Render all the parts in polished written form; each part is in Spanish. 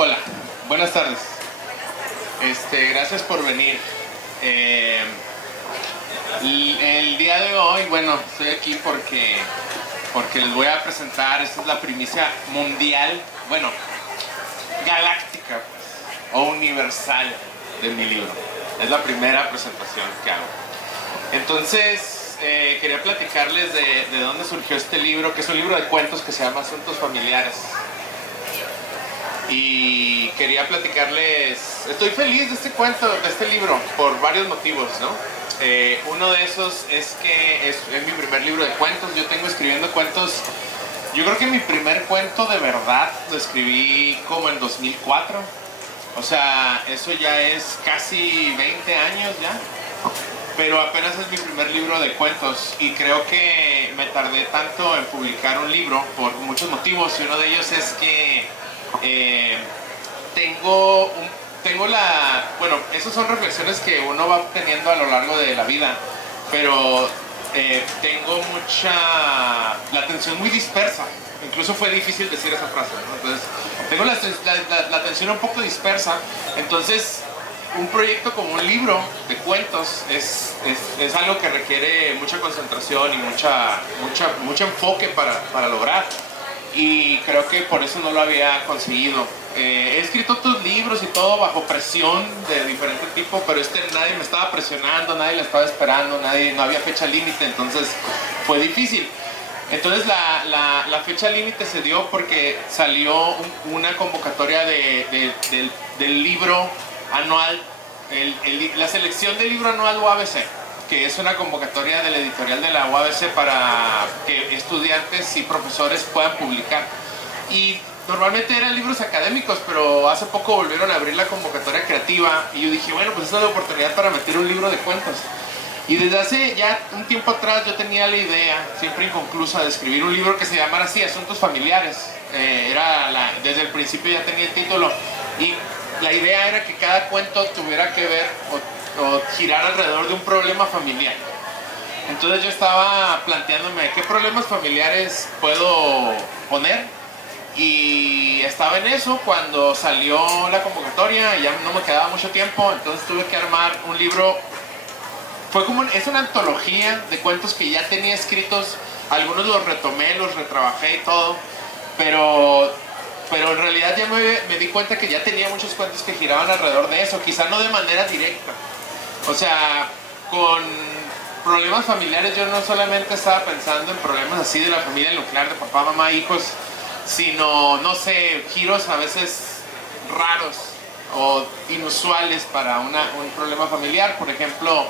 Hola, buenas tardes. Gracias por venir. El día de hoy, bueno, estoy aquí porque les voy a presentar, esta es la primicia mundial, bueno, galáctica, pues, o universal de mi libro. Es la primera presentación que hago. Entonces, quería platicarles de dónde surgió este libro, que es un libro de cuentos que se llama Asuntos Familiares. Y quería platicarles, estoy feliz de este cuento, de este libro, por varios motivos, ¿no? Uno de esos es que es mi primer libro de cuentos. Yo tengo escribiendo cuentos, yo creo que mi primer cuento de verdad lo escribí como en 2004. O sea, eso ya es casi 20 años ya. Pero apenas es mi primer libro de cuentos y creo que me tardé tanto en publicar un libro por muchos motivos, y uno de ellos es que bueno, esas son reflexiones que uno va teniendo a lo largo de la vida, pero tengo la atención muy dispersa. Incluso fue difícil decir esa frase, ¿no? Entonces, tengo la atención un poco dispersa. Entonces, un proyecto como un libro de cuentos es algo que requiere mucha concentración y mucho enfoque para lograr. Y creo que por eso no lo había conseguido. He escrito otros libros y todo bajo presión de diferente tipo, pero nadie me estaba presionando, nadie le estaba esperando, no había fecha límite, entonces fue difícil. Entonces la fecha límite se dio porque salió una convocatoria del libro anual, la selección del libro anual UABC, que es una convocatoria de la editorial de la UABC para que estudiantes y profesores puedan publicar. Y normalmente eran libros académicos, pero hace poco volvieron a abrir la convocatoria creativa y yo dije, bueno, pues esta es la oportunidad para meter un libro de cuentos. Y desde hace ya un tiempo atrás yo tenía la idea, siempre inconclusa, de escribir un libro que se llamara así, Asuntos Familiares. Desde el principio ya tenía el título y la idea era que cada cuento tuviera que ver o girar alrededor de un problema familiar. Entonces yo estaba planteándome qué problemas familiares puedo poner, y estaba en eso cuando salió la convocatoria y ya no me quedaba mucho tiempo, entonces tuve que armar un libro. Es una antología de cuentos que ya tenía escritos, algunos los retomé, los retrabajé y todo, pero en realidad ya me di cuenta que ya tenía muchos cuentos que giraban alrededor de eso, quizá no de manera directa. O sea, con problemas familiares yo no solamente estaba pensando en problemas así de la familia nuclear, de papá, mamá, hijos, sino, no sé, giros a veces raros o inusuales para un problema familiar. Por ejemplo,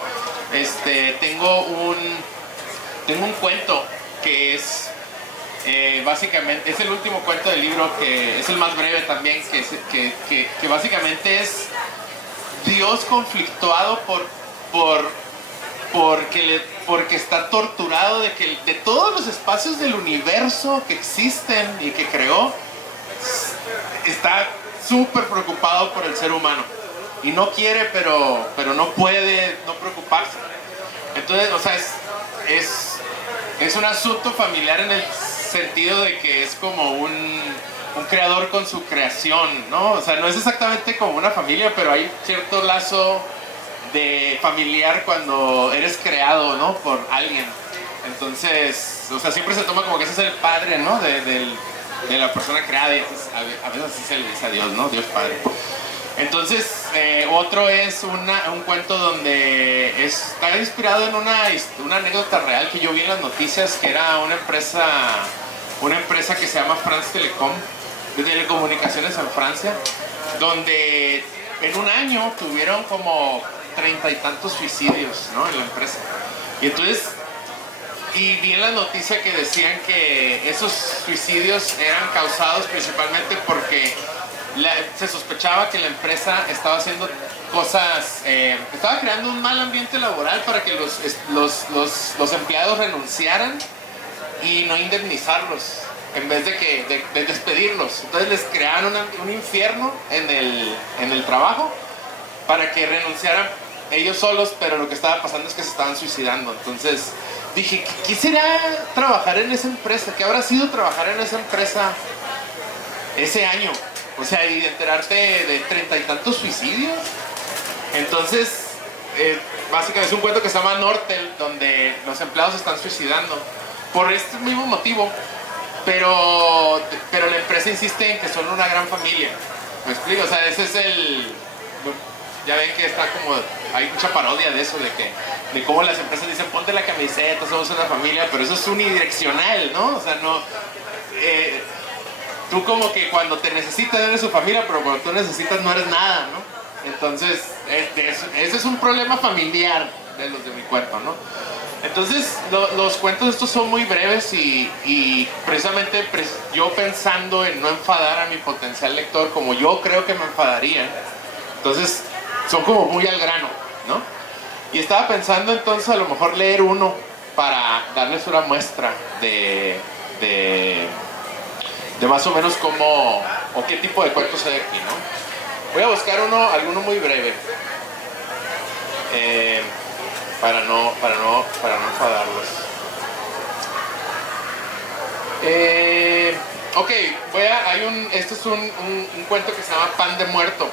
tengo un cuento que es básicamente, es el último cuento del libro, que es el más breve también, que básicamente es Dios conflictuado porque está torturado de todos los espacios del universo que existen y que creó. Está súper preocupado por el ser humano y no quiere, pero no puede no preocuparse. Entonces, o sea, es un asunto familiar en el sentido de que es como un creador con su creación, ¿no? O sea, no es exactamente como una familia, pero hay cierto lazo de familiar cuando eres creado, ¿no? Por alguien. Entonces, o sea, siempre se toma como que ese es el padre, ¿no? De la persona creada, y a veces así se le dice a Dios, ¿no? Dios Padre. Entonces, otro es un cuento donde está inspirado en una anécdota real que yo vi en las noticias, que era una empresa que se llama France Telecom, de telecomunicaciones en Francia, donde en un año tuvieron como 30 y tantos suicidios, ¿no? En la empresa. Y entonces, vi en la noticia que decían que esos suicidios eran causados principalmente porque se sospechaba que la empresa estaba haciendo cosas, estaba creando un mal ambiente laboral para que los empleados renunciaran y no indemnizarlos, en vez de despedirlos. Entonces les crearon un infierno en el trabajo para que renunciaran ellos solos, pero lo que estaba pasando es que se estaban suicidando. Entonces dije, ¿qué será trabajar en esa empresa? ¿Qué habrá sido trabajar en esa empresa ese año? O sea, y enterarte de 30 y tantos suicidios. Entonces, básicamente es un cuento que se llama Nortel, donde los empleados se están suicidando por este mismo motivo, pero la empresa insiste en que son una gran familia. ¿Me explico? O sea, ese es el... Ya ven que está como... Hay mucha parodia de eso, de cómo las empresas dicen, ponte la camiseta, somos una familia, pero eso es unidireccional, ¿no? O sea, no... tú como que cuando te necesitas eres su familia, pero cuando tú necesitas no eres nada, ¿no? Entonces, ese es un problema familiar de los de mi cuento, ¿no? Entonces, los cuentos estos son muy breves y precisamente yo pensando en no enfadar a mi potencial lector como yo creo que me enfadaría, entonces son como muy al grano, ¿no? Y estaba pensando entonces a lo mejor leer uno para darles una muestra de más o menos cómo o qué tipo de cuentos hay aquí, ¿no? Voy a buscar alguno muy breve para no enfadarlos. Ok, este es un cuento que se llama Pan de Muerto.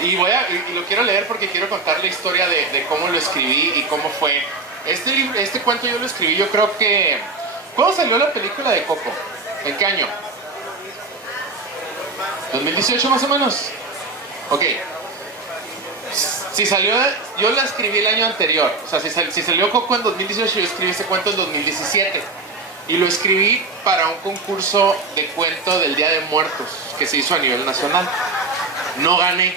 Y lo quiero leer porque quiero contar la historia de cómo lo escribí y cómo fue. Este cuento yo lo escribí, yo creo que... ¿Cuándo salió la película de Coco? ¿En qué año? ¿2018 más o menos? Ok. Si salió... Yo la escribí el año anterior. O sea, si salió Coco en 2018, yo escribí ese cuento en 2017. Y lo escribí para un concurso de cuento del Día de Muertos que se hizo a nivel nacional. No gané.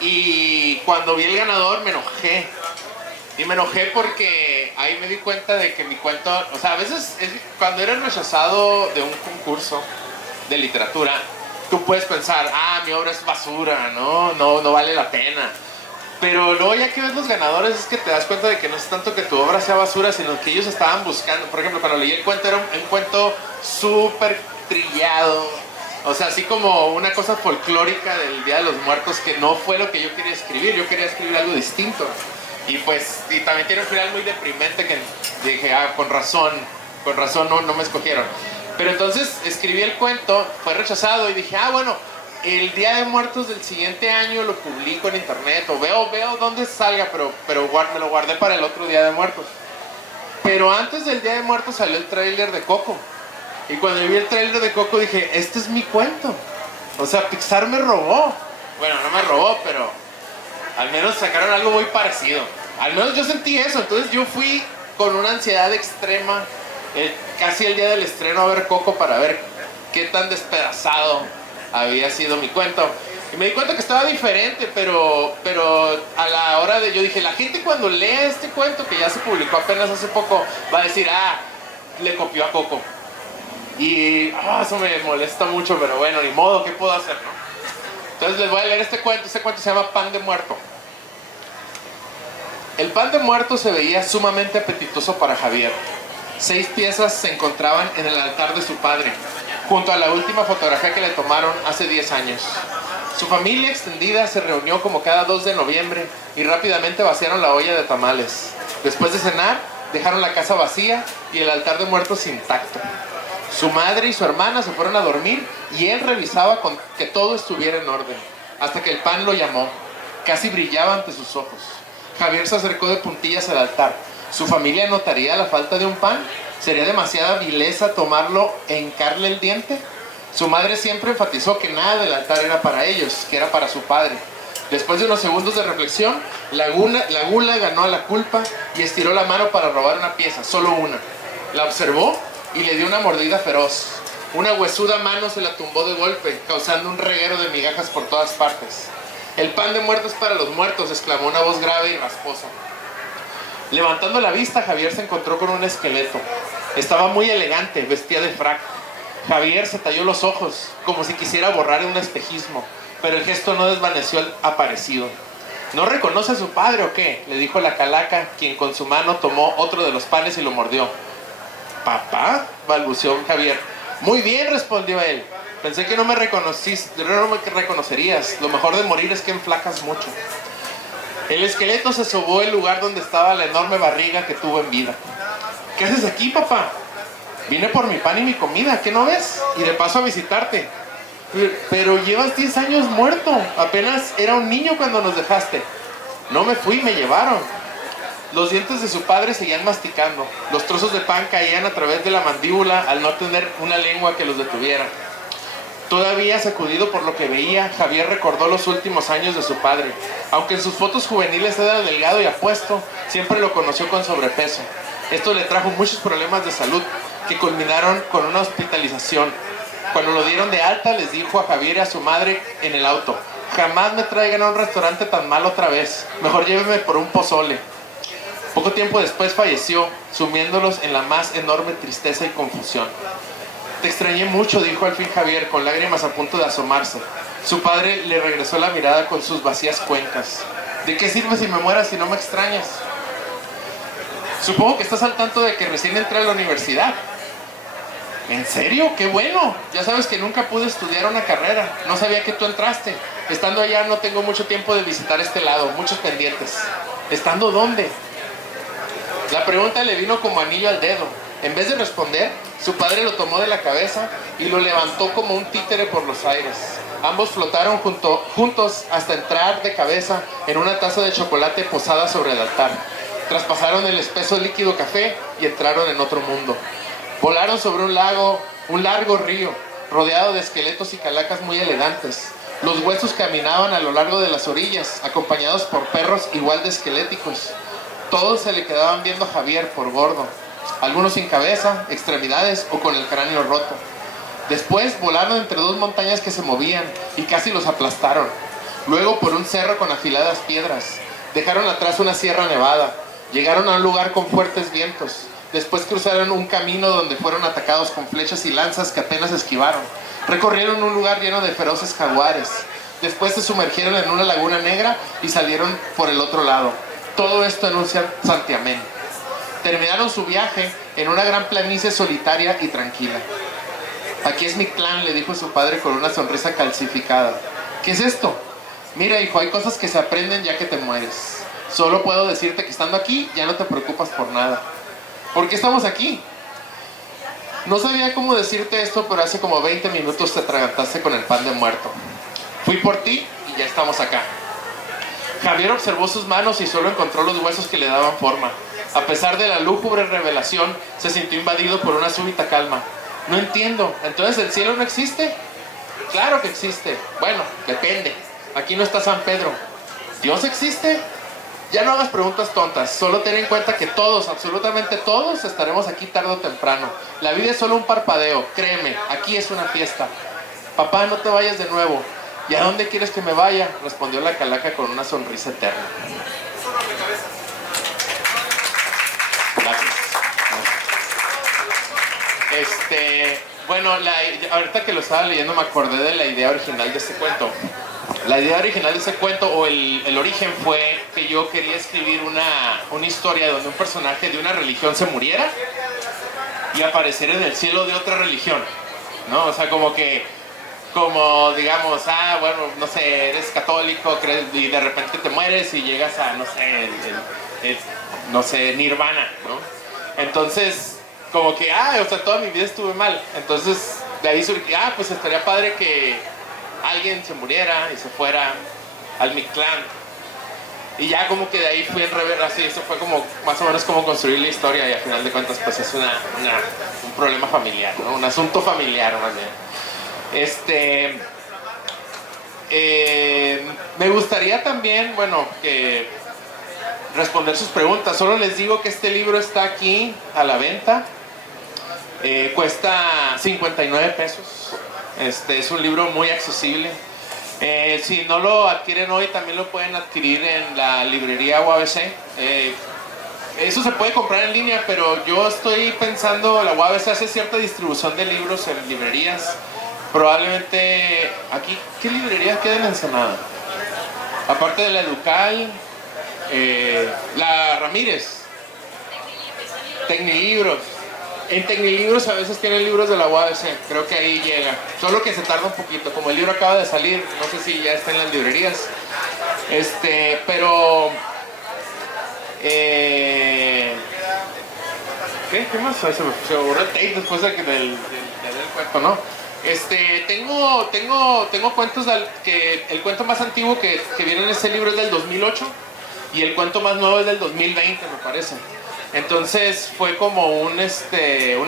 Y cuando vi el ganador me enojé. Y me enojé porque ahí me di cuenta de que mi cuento... O sea, a veces cuando eres rechazado de un concurso de literatura, tú puedes pensar, mi obra es basura, no vale la pena. Pero luego ya que ves los ganadores es que te das cuenta de que no es tanto que tu obra sea basura, sino que ellos estaban buscando. Por ejemplo, cuando leí el cuento era un cuento súper trillado. O sea, así como una cosa folclórica del Día de los Muertos que no fue lo que yo quería escribir. Yo quería escribir algo distinto. Y también tiene un final muy deprimente que dije, con razón no me escogieron. Pero entonces escribí el cuento, fue rechazado y dije, bueno, el Día de Muertos del siguiente año lo publico en internet o veo dónde salga, pero me lo guardé para el otro Día de Muertos. Pero antes del Día de Muertos salió el tráiler de Coco. Y cuando vi el tráiler de Coco dije, este es mi cuento. O sea, Pixar me robó. Bueno, no me robó, pero al menos sacaron algo muy parecido. Al menos yo sentí eso. Entonces yo fui con una ansiedad extrema casi el día del estreno a ver Coco para ver qué tan despedazado había sido mi cuento. Y me di cuenta que estaba diferente, pero a la hora yo dije, la gente cuando lea este cuento que ya se publicó apenas hace poco va a decir, le copió a Coco. Y eso me molesta mucho, pero bueno, ni modo, ¿qué puedo hacer, no? Entonces les voy a leer este cuento se llama Pan de Muerto. El pan de muerto se veía sumamente apetitoso para Javier. 6 piezas se encontraban en el altar de su padre, junto a la última fotografía que le tomaron hace 10 años. Su familia extendida se reunió como cada 2 de noviembre y rápidamente vaciaron la olla de tamales. Después de cenar, dejaron la casa vacía y el altar de muertos intacto. Su madre y su hermana se fueron a dormir y él revisaba que todo estuviera en orden, hasta que el pan lo llamó. Casi brillaba ante sus ojos. Javier se acercó de puntillas al altar. ¿Su familia notaría la falta de un pan? ¿Sería demasiada vileza tomarlo e hincarle el diente? Su madre siempre enfatizó que nada del altar era para ellos, que era para su padre. Después de unos segundos de reflexión, la gula ganó a la culpa y estiró la mano para robar una pieza, solo una. La observó y le dio una mordida feroz. Una huesuda mano se la tumbó de golpe, causando un reguero de migajas por todas partes. «El pan de muertos para los muertos», exclamó una voz grave y rasposa. Levantando la vista, Javier se encontró con un esqueleto. Estaba muy elegante, vestía de frac. Javier se talló los ojos, como si quisiera borrar un espejismo, pero el gesto no desvaneció el aparecido. «¿No reconoce a su padre o qué?», le dijo la calaca, quien con su mano tomó otro de los panes y lo mordió. «¿Papá?», balbuceó Javier. «Muy bien», respondió él. «Pensé que no me reconocerías. Lo mejor de morir es que enflacas mucho». El esqueleto se sobó el lugar donde estaba la enorme barriga que tuvo en vida. «¿Qué haces aquí, papá?». «Vine por mi pan y mi comida, ¿qué no ves? Y de paso a visitarte». Pero llevas 10 años muerto. Apenas era un niño cuando nos dejaste. No me fui, me llevaron. Los dientes de su padre seguían masticando. Los trozos de pan caían a través de la mandíbula al no tener una lengua que los detuviera. Todavía sacudido por lo que veía, Javier recordó los últimos años de su padre. Aunque en sus fotos juveniles era delgado y apuesto, siempre lo conoció con sobrepeso. Esto le trajo muchos problemas de salud, que culminaron con una hospitalización. Cuando lo dieron de alta, les dijo a Javier y a su madre en el auto: jamás me traigan a un restaurante tan mal otra vez. Mejor llévenme por un pozole. Poco tiempo después falleció, sumiéndolos en la más enorme tristeza y confusión. Te extrañé mucho, dijo al fin Javier, con lágrimas a punto de asomarse. Su padre le regresó la mirada con sus vacías cuencas. ¿De qué sirve si me mueras si no me extrañas? Supongo que estás al tanto de que recién entré a la universidad. ¿En serio? ¡Qué bueno! Ya sabes que nunca pude estudiar una carrera. No sabía que tú entraste. Estando allá no tengo mucho tiempo de visitar este lado, muchos pendientes. ¿Estando dónde? La pregunta le vino como anillo al dedo. En vez de responder, su padre lo tomó de la cabeza y lo levantó como un títere por los aires. Ambos flotaron juntos hasta entrar de cabeza en una taza de chocolate posada sobre el altar. Traspasaron el espeso líquido café y entraron en otro mundo. Volaron sobre un largo río, rodeado de esqueletos y calacas muy elegantes. Los huesos caminaban a lo largo de las orillas, acompañados por perros igual de esqueléticos. Todos se le quedaban viendo a Javier por gordo, algunos sin cabeza, extremidades o con el cráneo roto. Después volaron entre dos montañas que se movían y casi los aplastaron. Luego por un cerro con afiladas piedras. Dejaron atrás una sierra nevada. Llegaron a un lugar con fuertes vientos. Después cruzaron un camino donde fueron atacados con flechas y lanzas que apenas esquivaron. Recorrieron un lugar lleno de feroces jaguares. Después se sumergieron en una laguna negra y salieron por el otro lado. Todo esto en un santiamén. Terminaron su viaje en una gran planicie solitaria y tranquila. Aquí es mi clan, le dijo su padre con una sonrisa calcificada. ¿Qué es esto? Mira, hijo, hay cosas que se aprenden ya que te mueres. Solo puedo decirte que estando aquí ya no te preocupas por nada. ¿Por qué estamos aquí? No sabía cómo decirte esto, pero hace como 20 minutos te atragantaste con el pan de muerto. Fui por ti y ya estamos acá. Javier observó sus manos y solo encontró los huesos que le daban forma. A pesar de la lúgubre revelación, se sintió invadido por una súbita calma. No entiendo, ¿entonces el cielo no existe? Claro que existe. Bueno, depende. Aquí no está San Pedro. ¿Dios existe? Ya no hagas preguntas tontas, solo ten en cuenta que todos, absolutamente todos, estaremos aquí tarde o temprano. La vida es solo un parpadeo, créeme, aquí es una fiesta. Papá, no te vayas de nuevo. ¿Y a dónde quieres que me vaya?, respondió la calaca con una sonrisa eterna. Gracias. Bueno, ahorita que lo estaba leyendo me acordé de la idea original de este cuento. La idea original de ese cuento, o el origen, fue que yo quería escribir una historia donde un personaje de una religión se muriera y apareciera en el cielo de otra religión, ¿no? O sea, como digamos, bueno, no sé, eres católico y de repente te mueres y llegas a, no sé, no sé, Nirvana, ¿no? Entonces, como que, o sea, toda mi vida estuve mal. Entonces, de ahí surgió, pues estaría padre que alguien se muriera y se fuera al Mictlán. Y ya como que de ahí fui en reverso, así, eso fue como, más o menos como construir la historia, y al final de cuentas, pues es un problema familiar, ¿no? Un asunto familiar, más bien. Me gustaría también, bueno, que responder sus preguntas. Solo les digo que este libro está aquí a la venta. Cuesta 59 pesos. Es un libro muy accesible. Si no lo adquieren hoy, también lo pueden adquirir en la librería UABC. Eso se puede comprar en línea, pero yo estoy pensando, la UABC hace cierta distribución de libros en librerías. Probablemente aquí, ¿qué librería queda en Ensenada? Aparte de la Educal, la Ramírez, Tecnilibros. En Tecnilibros a veces tienen libros de la UABC, creo que ahí llega. Solo que se tarda un poquito, como el libro acaba de salir, no sé si ya está en las librerías. Pero ¿qué más? Se borró el tape después del cuento, ¿no? Tengo cuentos que el cuento más antiguo que viene en este libro es del 2008 y el cuento más nuevo es del 2020, me parece. Entonces fue como una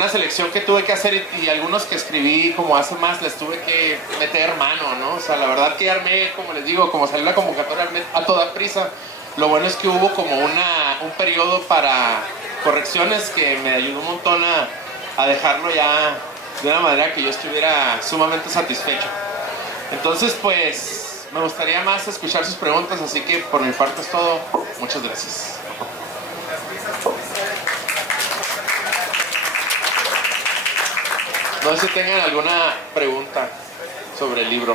selección que tuve que hacer y algunos que escribí como hace más les tuve que meter mano, ¿no? O sea, la verdad que armé, como les digo, como salió la convocatoria, armé a toda prisa. Lo bueno es que hubo como un periodo para correcciones que me ayudó un montón a dejarlo ya de una manera que yo estuviera sumamente satisfecho. Entonces, pues, me gustaría más escuchar sus preguntas, así que por mi parte es todo. Muchas gracias. No sé si tengan alguna pregunta sobre el libro.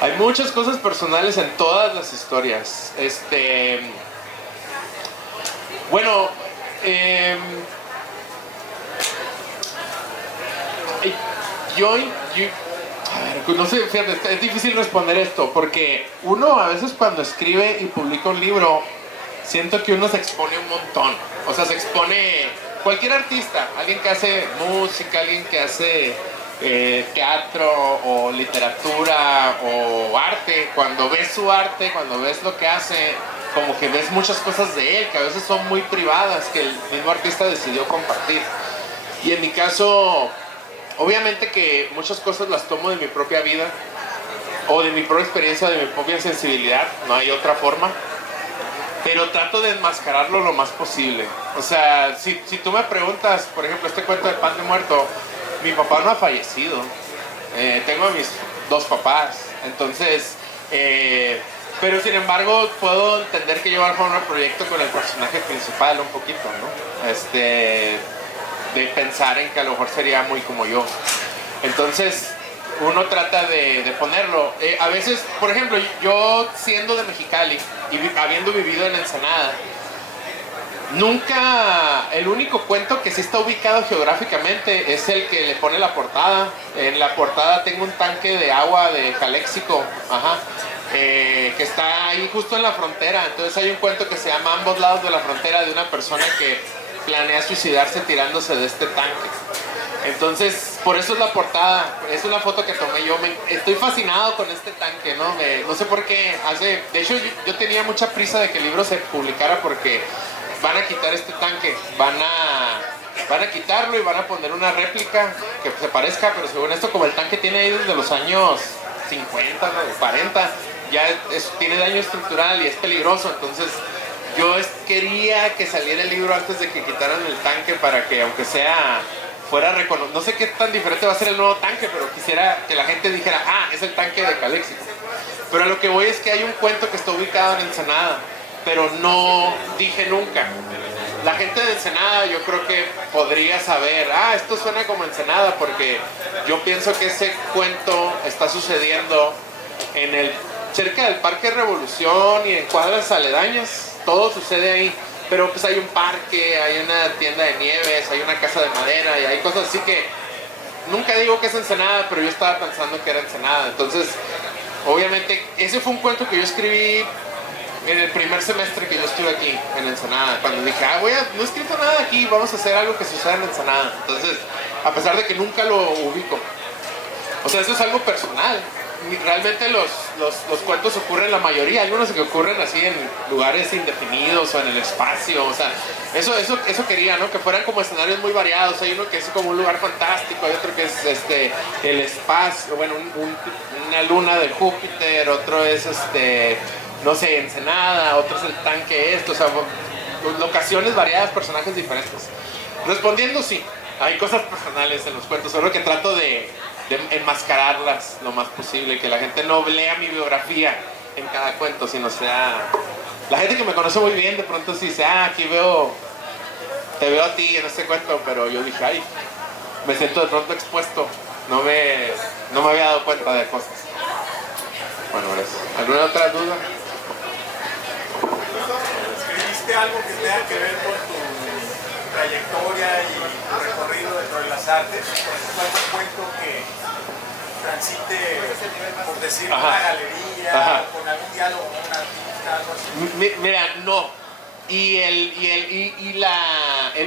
Hay muchas cosas personales en todas las historias. Bueno, yo, a ver, no sé, fíjate, es difícil responder esto, porque uno a veces cuando escribe y publica un libro, siento que uno se expone un montón. O sea, se expone cualquier artista, alguien que hace música, alguien que hace teatro o literatura o arte. Cuando ves su arte, cuando ves lo que hace, como que ves muchas cosas de él que a veces son muy privadas, que el mismo artista decidió compartir. Y en mi caso, obviamente que muchas cosas las tomo de mi propia vida o de mi propia experiencia, de mi propia sensibilidad, no hay otra forma, pero trato de enmascararlo lo más posible. O sea, si tú me preguntas, por ejemplo, este cuento de Pan de Muerto, mi papá no ha fallecido. Tengo a mis dos papás, entonces, pero sin embargo puedo entender que yo voy a formar un proyecto con el personaje principal un poquito, ¿no? De pensar en que a lo mejor sería muy como yo. Entonces uno trata de ponerlo. A veces, por ejemplo, yo siendo de Mexicali y habiendo vivido en Ensenada, nunca, el único cuento que sí está ubicado geográficamente es el que le pone la portada. En la portada tengo un tanque de agua de Caléxico, que está ahí justo en la frontera. Entonces hay un cuento que se llama Ambos lados de la frontera, de una persona que planea suicidarse tirándose de este tanque. Entonces, por eso es la portada. Es una foto que tomé yo. Estoy fascinado con este tanque, ¿no? No sé por qué. De hecho, yo tenía mucha prisa de que el libro se publicara porque van a quitar este tanque. Van a quitarlo y van a poner una réplica que se parezca, pero según esto, como el tanque tiene ahí desde los años 50, 40, ya tiene daño estructural y es peligroso. Entonces yo quería que saliera el libro antes de que quitaran el tanque para que, aunque sea, fuera reconocido. No sé qué tan diferente va a ser el nuevo tanque, pero quisiera que la gente dijera, ah, es el tanque de Caléxico. Pero a lo que voy es que hay un cuento que está ubicado en Ensenada, pero no dije nunca. La gente de Ensenada yo creo que podría saber, esto suena como Ensenada, porque yo pienso que ese cuento está sucediendo cerca del Parque Revolución y en cuadras aledañas. Todo sucede ahí, pero pues hay un parque, hay una tienda de nieves, hay una casa de madera y hay cosas así que nunca digo que es Ensenada, pero yo estaba pensando que era Ensenada. Entonces, obviamente, ese fue un cuento que yo escribí en el primer semestre que yo estuve aquí en Ensenada, cuando dije, no he escrito nada aquí, vamos a hacer algo que suceda en Ensenada. Entonces, a pesar de que nunca lo ubico, o sea, eso es algo personal. Realmente los cuentos ocurren, la mayoría, algunos que ocurren así en lugares indefinidos o en el espacio. O sea, eso quería, ¿no? Que fueran como escenarios muy variados. Hay uno que es como un lugar fantástico, hay otro que es el espacio, bueno, una luna de Júpiter, otro es no sé, Ensenada, otro es el tanque o sea, locaciones variadas, personajes diferentes. Respondiendo, sí, hay cosas personales en los cuentos, solo que trato de enmascararlas lo más posible, que la gente no lea mi biografía en cada cuento, sino sea... La gente que me conoce muy bien de pronto sí dice, aquí te veo a ti en este cuento, pero yo dije, me siento de pronto expuesto, no me había dado cuenta de cosas. Bueno, gracias. ¿Alguna otra duda? ¿Escribiste algo que tenga que ver con tu trayectoria y tu recorrido dentro de las artes? Por ejemplo, algún cuento que transite, por decir, una galería, con algún diálogo con un artista, algo así. Mira, no. El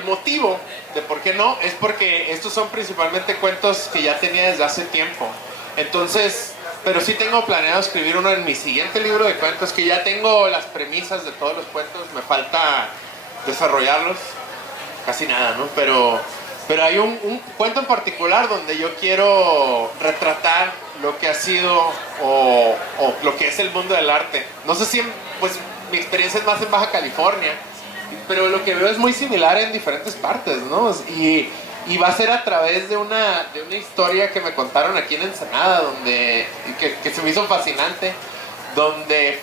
motivo de por qué no es porque estos son principalmente cuentos que ya tenía desde hace tiempo. Entonces, pero sí tengo planeado escribir uno en mi siguiente libro de cuentos, que ya tengo las premisas de todos los cuentos, me falta desarrollarlos, casi nada, ¿no? Pero hay un cuento en particular donde yo quiero retratar lo que ha sido o lo que es el mundo del arte. No sé si, pues, mi experiencia es más en Baja California, pero lo que veo es muy similar en diferentes partes, ¿no? Y va a ser a través de una historia que me contaron aquí en Ensenada, que se me hizo fascinante, donde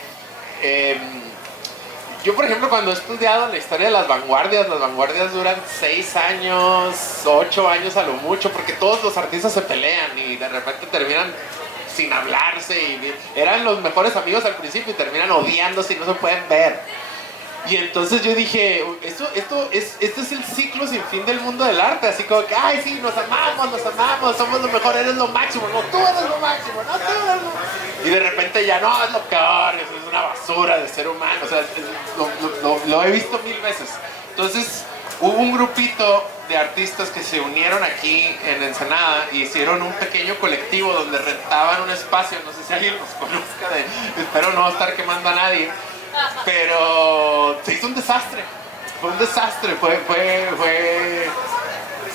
yo, por ejemplo, cuando he estudiado la historia de las vanguardias duran 6 años, 8 años a lo mucho, porque todos los artistas se pelean y de repente terminan sin hablarse, y eran los mejores amigos al principio y terminan odiándose y no se pueden ver. Y entonces yo dije, esto es el ciclo sin fin del mundo del arte, así como que, ay, sí, nos amamos, somos lo mejor, eres lo máximo, no, tú eres lo máximo, no, tú eres lo... Y de repente ya, no, es lo peor, es una basura de ser humano, o sea, lo he visto 1000 veces. Entonces, hubo un grupito de artistas que se unieron aquí en Ensenada y hicieron un pequeño colectivo donde rentaban un espacio, no sé si alguien los conozca, espero no estar quemando a nadie, pero se hizo un desastre. Fue un desastre.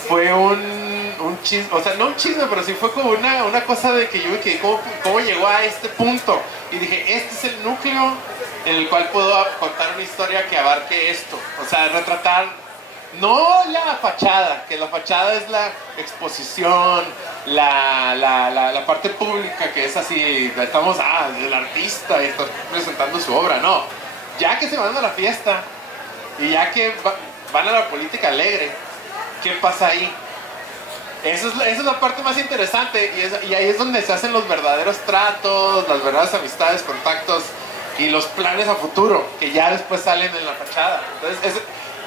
Fue un chisme. O sea, no un chisme, pero sí fue como una cosa de que yo me quedé, ¿cómo llegó a este punto? Y dije, este es el núcleo en el cual puedo contar una historia que abarque esto. O sea, retratar no la fachada, que la fachada es la exposición, la parte pública, que es así, estamos, el artista está presentando su obra, no. Ya que se van a la fiesta y ya que van a la política alegre, ¿qué pasa ahí? Esa es la parte más interesante, y ahí es donde se hacen los verdaderos tratos, las verdaderas amistades, contactos y los planes a futuro, que ya después salen en la fachada. Entonces,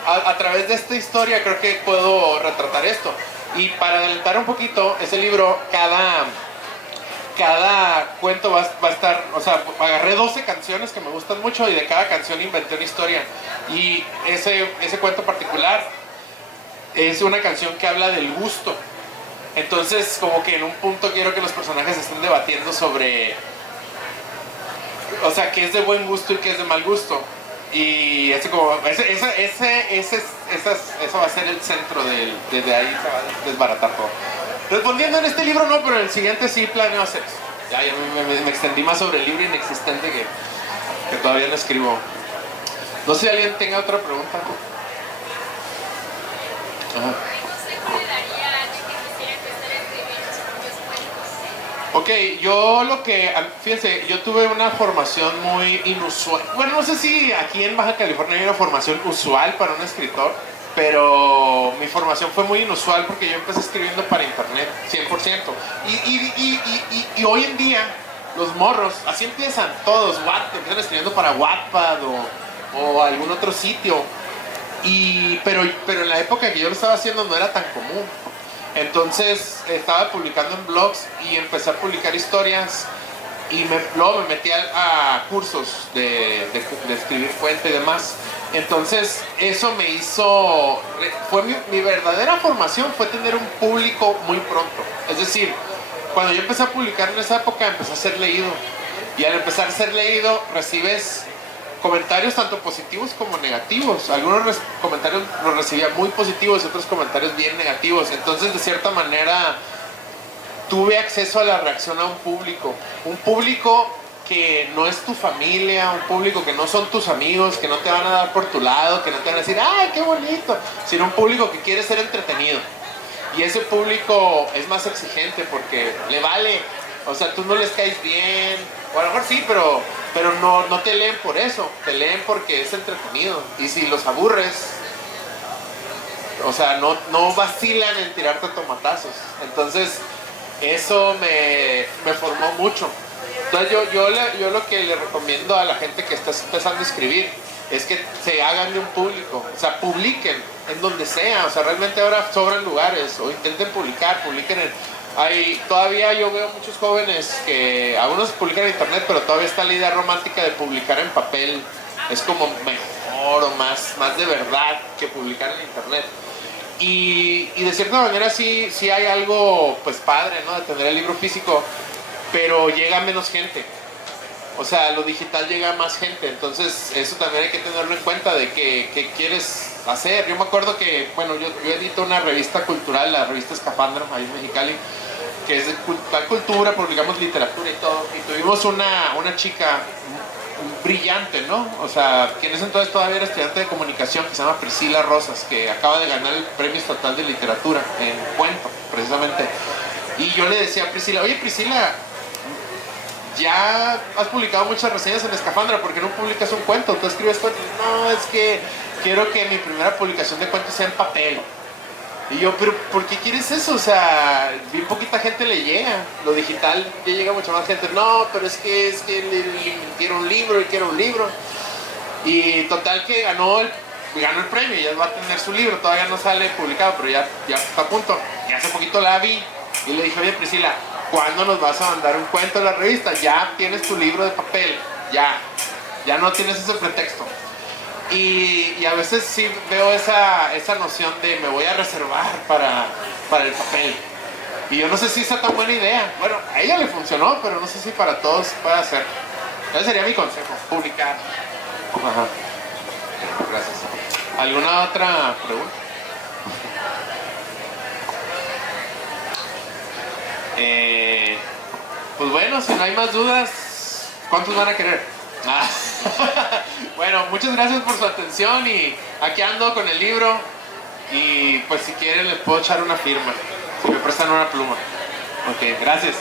a través de esta historia creo que puedo retratar esto. Y para adelantar un poquito, ese libro, cada cuento va a estar, o sea, agarré 12 canciones que me gustan mucho y de cada canción inventé una historia. Y ese cuento particular es una canción que habla del gusto. Entonces, como que en un punto quiero que los personajes estén debatiendo sobre, o sea, qué es de buen gusto y qué es de mal gusto. Y eso va a ser el centro de ahí se va a desbaratar todo. Respondiendo en este libro no, pero en el siguiente sí planeo hacer eso. Ya me extendí más sobre el libro inexistente que todavía no escribo. No sé si alguien tenga otra pregunta. Ajá. Ok, fíjense, yo tuve una formación muy inusual. Bueno, no sé si aquí en Baja California hay una formación usual para un escritor, pero mi formación fue muy inusual porque yo empecé escribiendo para internet, 100%. Y hoy en día, los morros, así empiezan todos, empiezan escribiendo para Wattpad o algún otro sitio. Pero en la época que yo lo estaba haciendo no era tan común. Entonces estaba publicando en blogs y empecé a publicar historias y luego me metí a cursos de escribir cuento y demás. Entonces eso me hizo, mi verdadera formación fue tener un público muy pronto. Es decir, cuando yo empecé a publicar en esa época empecé a ser leído, y al empezar a ser leído recibes comentarios tanto positivos como negativos. Algunos comentarios los recibía muy positivos y otros comentarios bien negativos. Entonces, de cierta manera, tuve acceso a la reacción a un público que no es tu familia, un público que no son tus amigos, que no te van a dar por tu lado, que no te van a decir, ¡ay, qué bonito!, sino un público que quiere ser entretenido. Y ese público es más exigente porque le vale, o sea, tú no les caes bien, o a lo mejor sí, pero no te leen por eso, te leen porque es entretenido. Y si los aburres, o sea, no vacilan en tirarte tomatazos. Entonces, eso me formó mucho. Entonces, yo lo que le recomiendo a la gente que está empezando a escribir es que se hagan de un público, o sea, publiquen en donde sea. O sea, realmente ahora sobran lugares, o intenten publiquen todavía yo veo muchos jóvenes que algunos publican en internet, pero todavía está la idea romántica de publicar en papel. Es como mejor, amor o más de verdad que publicar en internet. Y de cierta manera sí hay algo pues padre, ¿no? De tener el libro físico, pero llega menos gente. O sea, lo digital llega a más gente, entonces eso también hay que tenerlo en cuenta de qué quieres hacer. Yo me acuerdo que, bueno, yo edito una revista cultural, la revista Escafandra, ahí en Mexicali, que es de cultura, publicamos literatura y todo, y tuvimos una chica brillante, ¿no? O sea, que en ese entonces todavía era estudiante de comunicación, que se llama Priscila Rosas, que acaba de ganar el Premio Estatal de Literatura en cuento, precisamente. Y yo le decía a Priscila, oye Priscila, ya has publicado muchas reseñas en Escafandra, ¿por qué no publicas un cuento? ¿Tú escribes cuentos? No, es que quiero que mi primera publicación de cuentos sea en papel. Y yo, pero ¿por qué quieres eso? O sea, bien poquita gente le llega. Lo digital ya llega mucha más gente. No, pero es que quiero un libro y quiero un libro. Y total que ganó el premio, ya va a tener su libro, todavía no sale publicado, pero ya está a punto. Y hace poquito la vi y le dije, oye Priscila, ¿cuándo nos vas a mandar un cuento a la revista? Ya tienes tu libro de papel, ya no tienes ese pretexto. Y a veces sí veo esa noción de me voy a reservar para el papel. Y yo no sé si esa tan buena idea. Bueno, a ella le funcionó, pero no sé si para todos puede ser. Ese sería mi consejo, publicar. Ajá. Gracias. ¿Alguna otra pregunta? Pues bueno, si no hay más dudas, ¿cuántos van a querer? Bueno, muchas gracias por su atención y aquí ando con el libro y pues si quieren les puedo echar una firma, si me prestan una pluma. Ok, gracias.